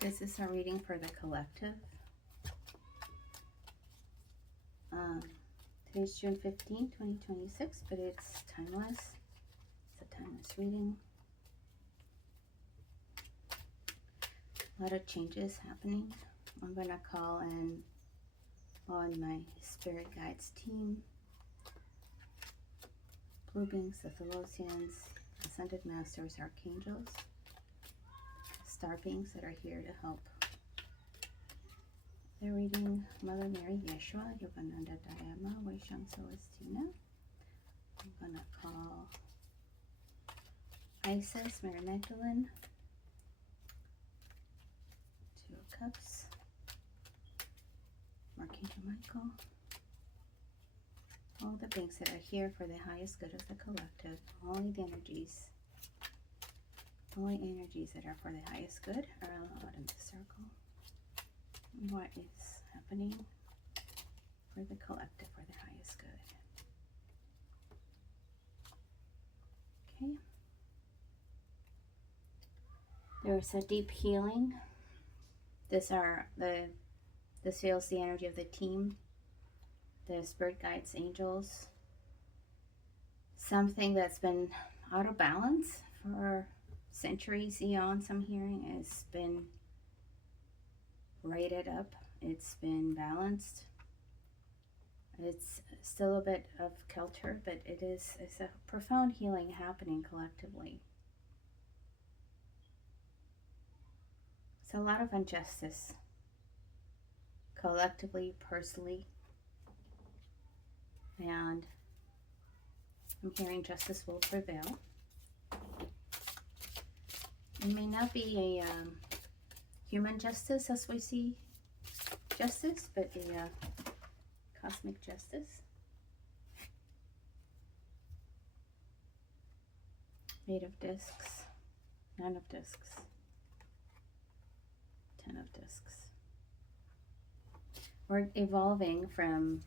This is our reading for the collective. Today's June 15, 2026, but it's timeless. It's a timeless reading. A lot of changes happening. I'm going to call in on my spirit guides team. Blue beings, the Thelosians, ascended masters, archangels, star beings that are here to help. They're reading Mother Mary, Yeshua, Yogananda, Dayama, Weishang, Celestina. I'm going to call Isis, Mary Magdalene, Two of Cups, Archangel Michael. All the beings that are here for the highest good of the collective. Only the energies that are for the highest good are allowed in the circle. What is happening for the collective for the highest good? Okay. There's a deep healing. This feels the energy of the team, the spirit guides, angels. Something that's been out of balance for centuries, eons, I'm hearing, has been righted up. It's been balanced. It's still a bit of kilter, but it's a profound healing happening collectively. It's a lot of injustice, collectively, personally, and I'm hearing justice will prevail. It may not be a human justice as we see justice, but a cosmic justice. Eight of discs, nine of discs, 10 of discs. We're evolving from,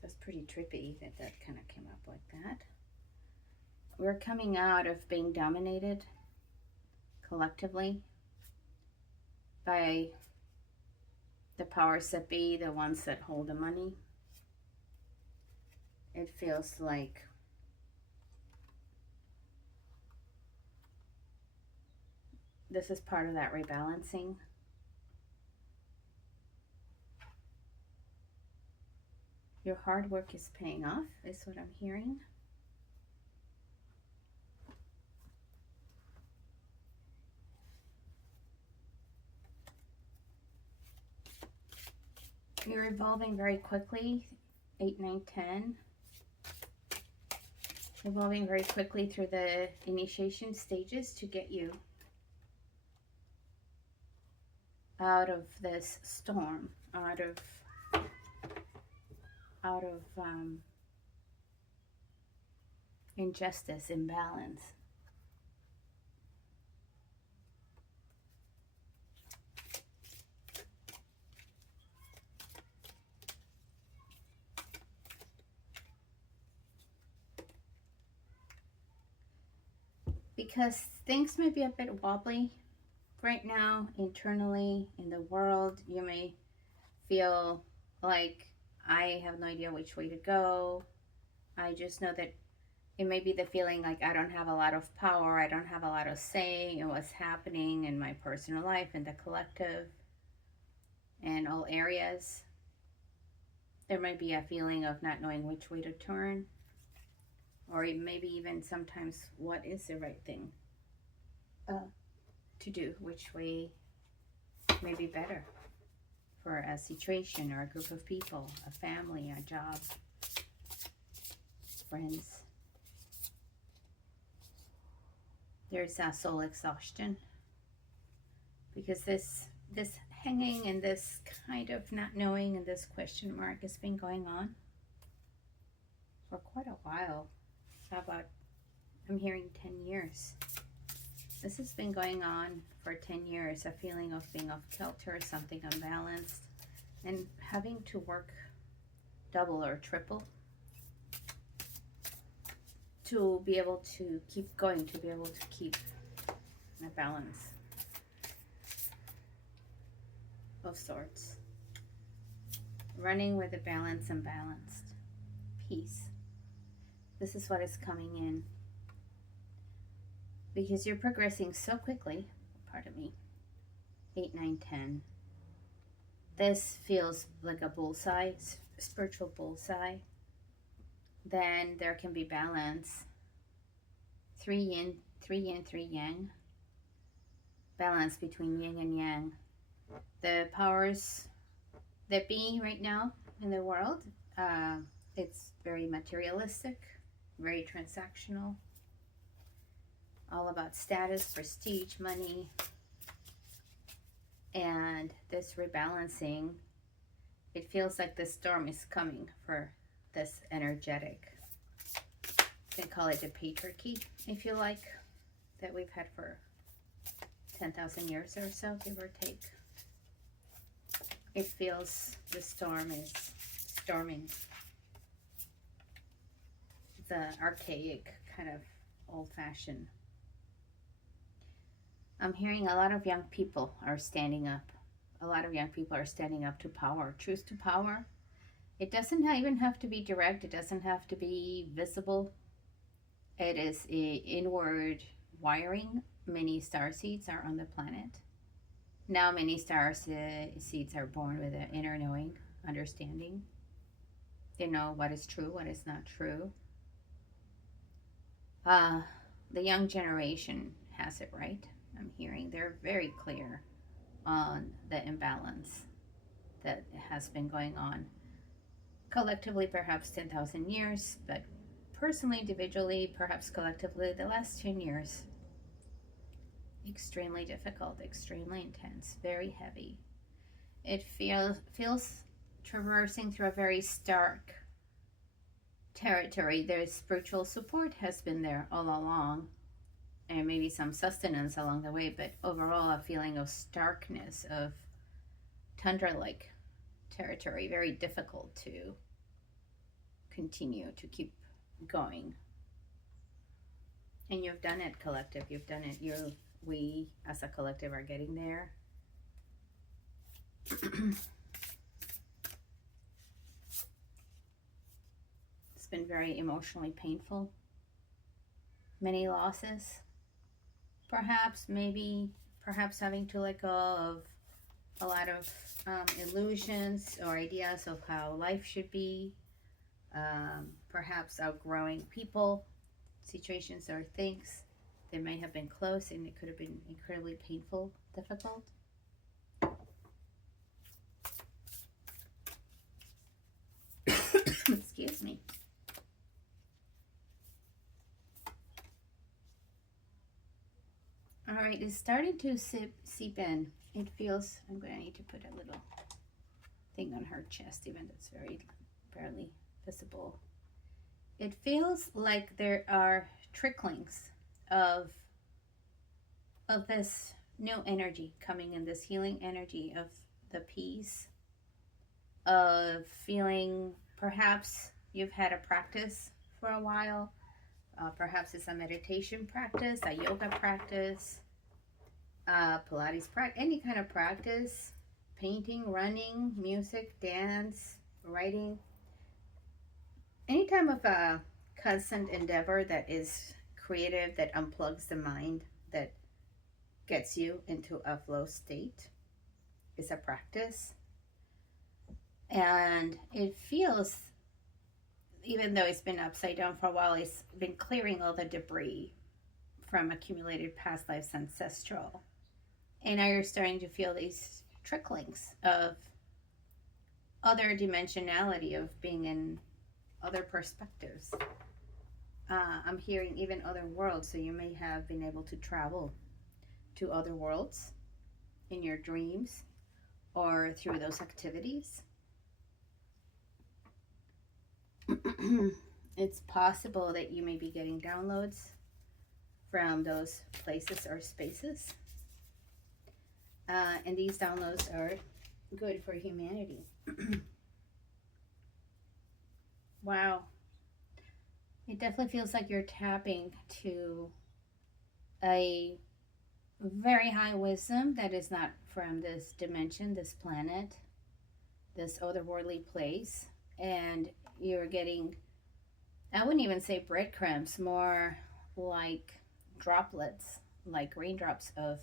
that's pretty trippy that kind of came up like that. We're coming out of being dominated collectively by the powers that be, the ones that hold the money. It feels like this is part of that rebalancing. Your hard work is paying off, is what I'm hearing. You're evolving very quickly, 8, 9, 10. Evolving very quickly through the initiation stages to get you out of this storm, out of injustice, imbalance. Because things may be a bit wobbly right now, internally, in the world. You may feel like, I have no idea which way to go. I just know that it may be the feeling like I don't have a lot of power, I don't have a lot of say in what's happening in my personal life, in the collective, in all areas. There might be a feeling of not knowing which way to turn, or maybe even sometimes what is the right thing to do, which way may be better for a situation or a group of people, a family, a job, friends. There's a soul exhaustion because this hanging and this kind of not knowing and this question mark has been going on for quite a while. About, I'm hearing 10 years. This has been going on for 10 years, a feeling of being off kilter, something unbalanced, and having to work double or triple to be able to keep going, to be able to keep a balance. of sorts. Running with a balance and balanced. Peace. This is what is coming in. Because you're progressing so quickly. Pardon me. 8, 9, 10. This feels like a bullseye, spiritual bullseye. Then there can be balance. 3 yin, 3 yang. Balance between yin and yang. The powers that be right now in the world, it's very materialistic, very transactional, all about status, prestige, money, and this rebalancing. It feels like the storm is coming for this energetic. You can call it the patriarchy, if you like, that we've had for 10,000 years or so, give or take. It feels the storm is storming. The archaic, kind of old-fashioned. I'm hearing a lot of young people are standing up. A lot of young people are standing up to power, truth to power. It doesn't even have to be direct. It doesn't have to be visible. It is inward wiring. Many star seeds are on the planet. Now many star seeds are born with an inner knowing, understanding. They know what is true, what is not true. The young generation has it right. I'm hearing they're very clear on the imbalance that has been going on. Collectively, perhaps 10,000 years, but personally, individually, perhaps collectively, the last 10 years. Extremely difficult, extremely intense, very heavy. It feels traversing through a very stark territory. Their spiritual support has been there all along, and maybe some sustenance along the way, but overall a feeling of starkness, of tundra-like territory, very difficult to continue to keep going. And you've done it, collective. You've done it. We as a collective are getting there. It's been very emotionally painful. Many losses. Perhaps having to let go of a lot of illusions or ideas of how life should be. Perhaps outgrowing people, situations, or things that may have been close, and it could have been incredibly painful, difficult. Excuse me. All right, it's starting to seep in. It feels, I'm going to need to put a little thing on her chest, even though it's very barely visible. It feels like there are tricklings of this new energy coming in, this healing energy of the peace, of feeling, perhaps you've had a practice for a while. Perhaps it's a meditation practice, a yoga practice, Pilates practice, any kind of practice, painting, running, music, dance, writing. Any type of a constant endeavor that is creative, that unplugs the mind, that gets you into a flow state is a practice. And it feels, even though it's been upside down for a while, it's been clearing all the debris from accumulated past lives, ancestral. And now you're starting to feel these tricklings of other dimensionality, of being in other perspectives. I'm hearing even other worlds, so you may have been able to travel to other worlds in your dreams or through those activities. It's possible that you may be getting downloads from those places or spaces. And these downloads are good for humanity. Wow. It definitely feels like you're tapping to a very high wisdom that is not from this dimension, this planet, this otherworldly place. And you're getting, I wouldn't even say breadcrumbs, more like droplets, like raindrops of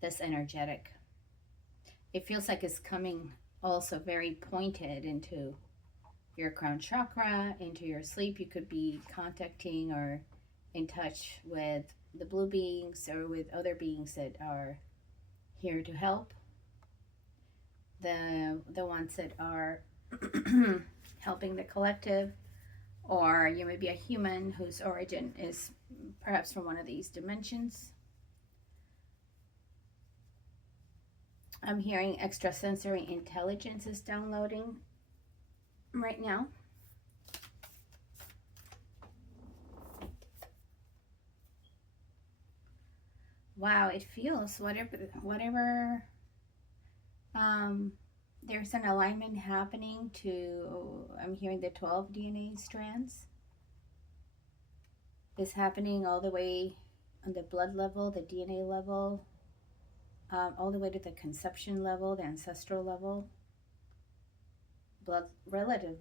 this energetic. It feels like it's coming also very pointed into your crown chakra, into your sleep. You could be contacting or in touch with the blue beings or with other beings that are here to help. The ones that are helping the collective, or you may be a human whose origin is perhaps from one of these dimensions. I'm hearing extrasensory intelligence is downloading right now. Wow, it feels whatever there's an alignment happening to, I'm hearing the 12 DNA strands is happening all the way on the blood level, the DNA level, all the way to the conception level, the ancestral level, blood relative.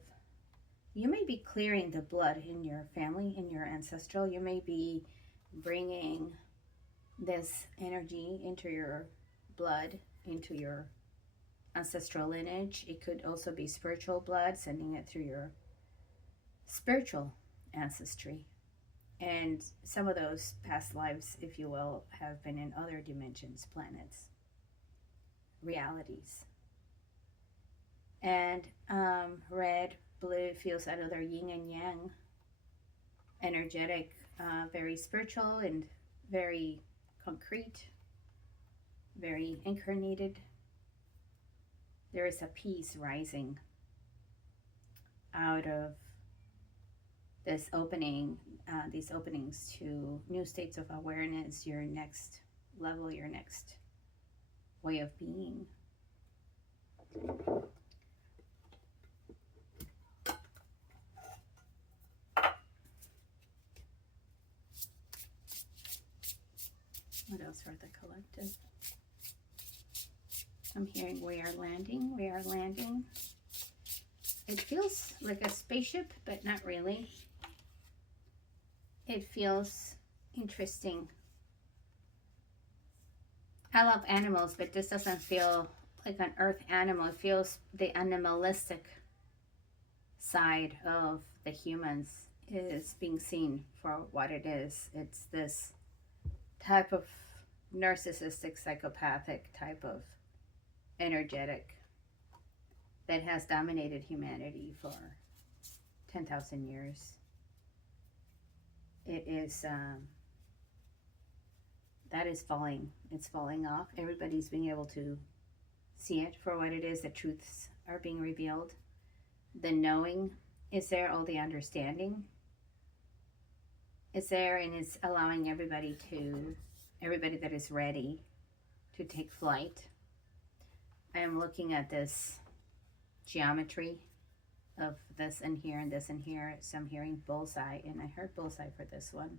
You may be clearing the blood in your family, in your ancestral. You may be bringing this energy into your blood, into your ancestral lineage. It could also be spiritual blood, sending it through your spiritual ancestry. And some of those past lives, if you will, have been in other dimensions, planets, realities. And red, blue feels another yin and yang, energetic, very spiritual and very concrete, very incarnated. There is a peace rising out of this opening, these openings to new states of awareness, your next level, your next way of being. What else for the collective? I'm hearing we are landing, we are landing. It feels like a spaceship, but not really. It feels interesting. I love animals, but this doesn't feel like an earth animal. It feels the animalistic side of the humans is being seen for what it is. It's this type of narcissistic, psychopathic type of energetic that has dominated humanity for 10,000 years. It is, that is falling. It's falling off. Everybody's being able to see it for what it is. The truths are being revealed. The knowing is there, all the understanding is there, and it's allowing everybody that is ready to take flight. I am looking at this geometry of this and here and this and here. So I'm hearing bullseye, and I heard bullseye for this one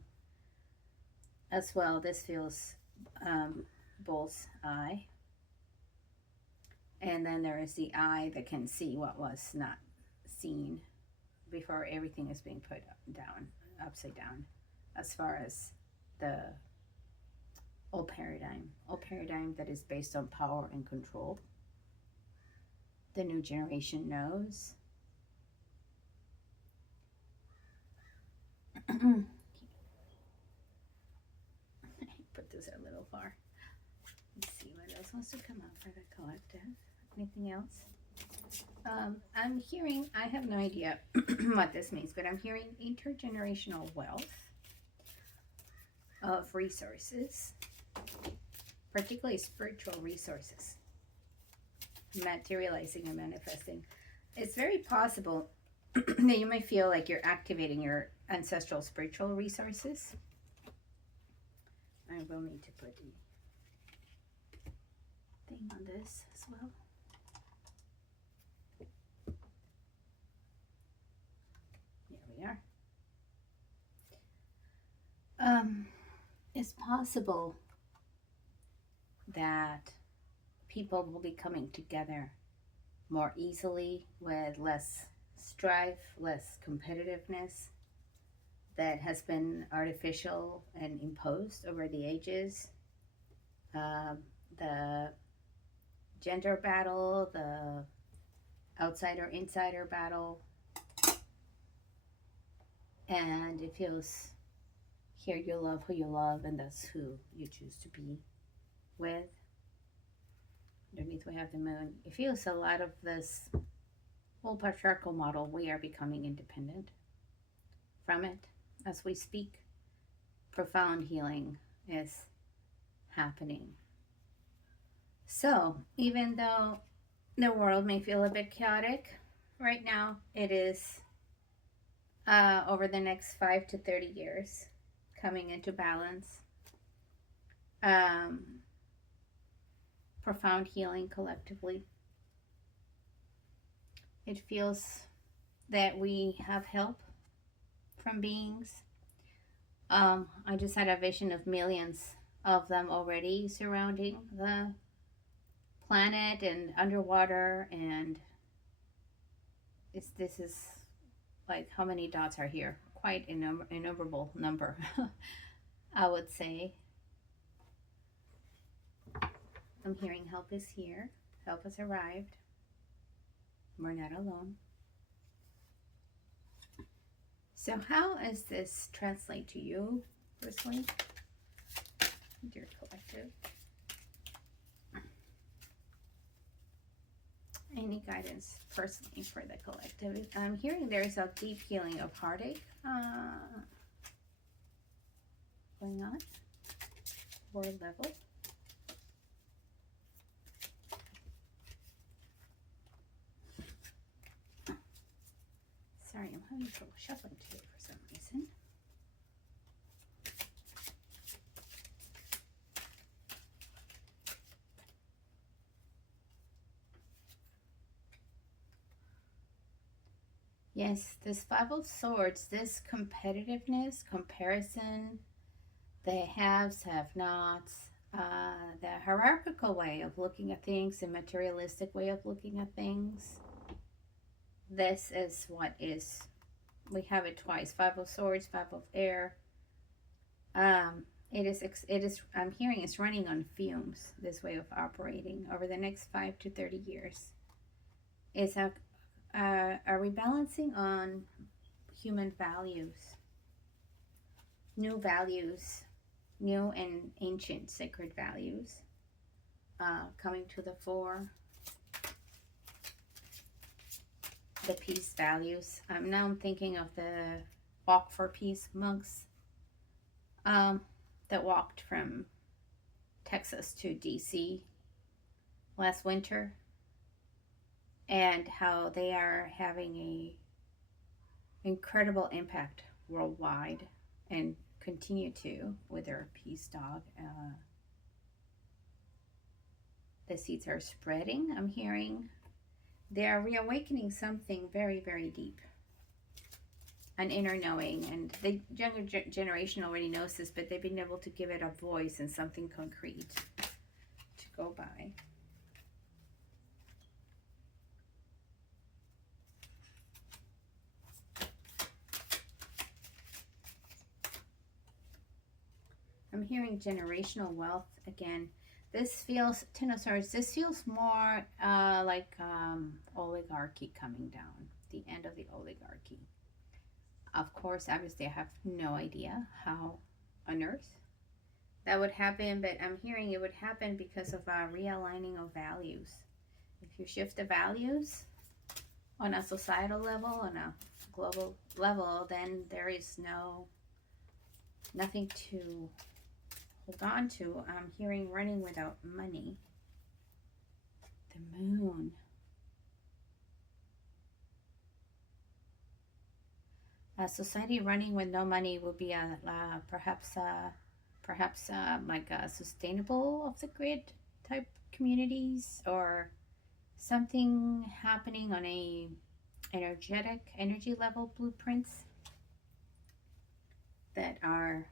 as well. This feels bullseye. And then there is the eye that can see what was not seen before everything is being put down, upside down, as far as the old paradigm that is based on power and control. The new generation knows. I put this a little far. Let's see what else wants to come up for the collective. Anything else? I'm hearing, I have no idea what this means, but I'm hearing intergenerational wealth of resources, particularly spiritual resources, materializing and manifesting. It's very possible that you may feel like you're activating your ancestral spiritual resources. I will need to put the thing on this as well. Here we are. It's possible that people will be coming together more easily with less strife, less competitiveness that has been artificial and imposed over the ages. Um, the gender battle, the outsider insider battle, and it feels here you love who you love, and that's who you choose to be with. Underneath, we have the moon. It feels a lot of this whole patriarchal model. We are becoming independent from it as we speak. Profound healing is happening. So, even though the world may feel a bit chaotic right now, it is over the next 5 to 30 years coming into balance. Profound healing collectively. It feels that we have help from beings. I just had a vision of millions of them already surrounding the planet and underwater, and this is like how many dots are here? Quite an innumerable number, I would say. I'm hearing help is here. Help has arrived. We're not alone. So how does this translate to you personally, dear collective? Any guidance personally for the collective? I'm hearing there is a deep healing of heartache going on, word level. Sorry, I'm having trouble shuffling today for some reason. Yes, this Five of Swords, this competitiveness, comparison, the haves, have-nots, the hierarchical way of looking at things, the materialistic way of looking at things. This is what is, we have it twice, Five of Swords, Five of Air. It is, I'm hearing it's running on fumes, this way of operating over the next 5 to 30 years. It's a rebalancing on human values, new and ancient sacred values coming to the fore. The peace values. Now I'm thinking of the Walk for Peace monks that walked from Texas to DC last winter, and how they are having a incredible impact worldwide and continue to with their peace dog. The seeds are spreading, I'm hearing. They are reawakening something very, very deep. An inner knowing. And the younger generation already knows this, but they've been able to give it a voice and something concrete to go by. I'm hearing generational wealth again. This feels, Ten of Swords, this feels more like oligarchy coming down, the end of the oligarchy. Of course, obviously, I have no idea how on earth that would happen, but I'm hearing it would happen because of a realigning of values. If you shift the values on a societal level, on a global level, then there is nothing to hold on to. I'm hearing running without money. The moon. A society running with no money would be perhaps like a sustainable off the grid type communities, or something happening on a energy level blueprints that are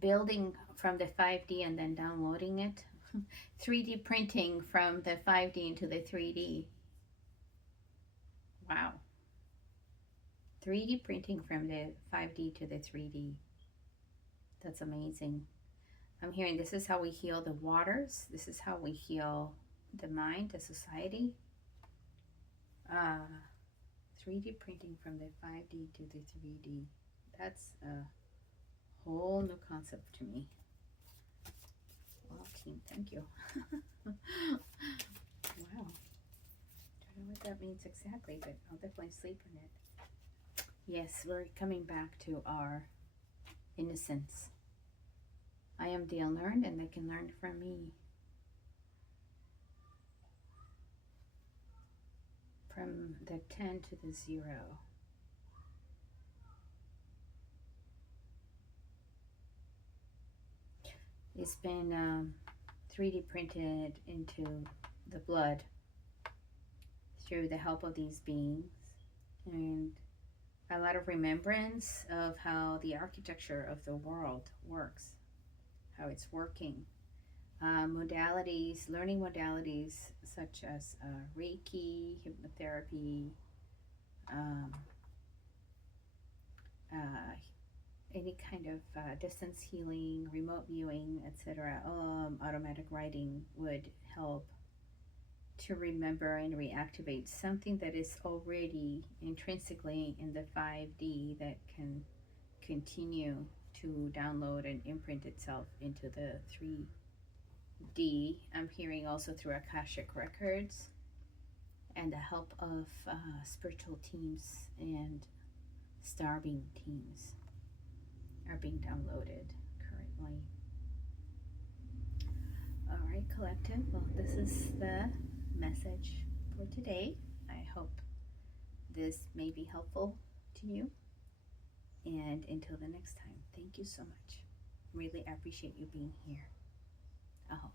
building from the 5D and then downloading it. 3D printing from the 5D into the 3D. Wow. 3D printing from the 5D to the 3D. That's amazing. I'm hearing this is how we heal the waters. This is how we heal the mind, the society. 3D printing from the 5D to the 3D. That's a whole new concept to me. Well, team, thank you. Wow. Don't know what that means exactly, but I'll definitely sleep on it. Yes, we're coming back to our innocence. I am the unlearned and they can learn from me. From the 10 to the 0. It's been 3D printed into the blood through the help of these beings, and a lot of remembrance of how the architecture of the world works, how it's working. Modalities, learning modalities such as Reiki, hypnotherapy, any kind of distance healing, remote viewing, etc. Automatic writing would help to remember and reactivate something that is already intrinsically in the 5D that can continue to download and imprint itself into the 3D. I'm hearing also through Akashic Records and the help of spiritual teams and starbeam teams are being downloaded currently. All right, collective. Well, this is the message for today. I hope this may be helpful to you. And until the next time, thank you so much. Really appreciate you being here. Aho.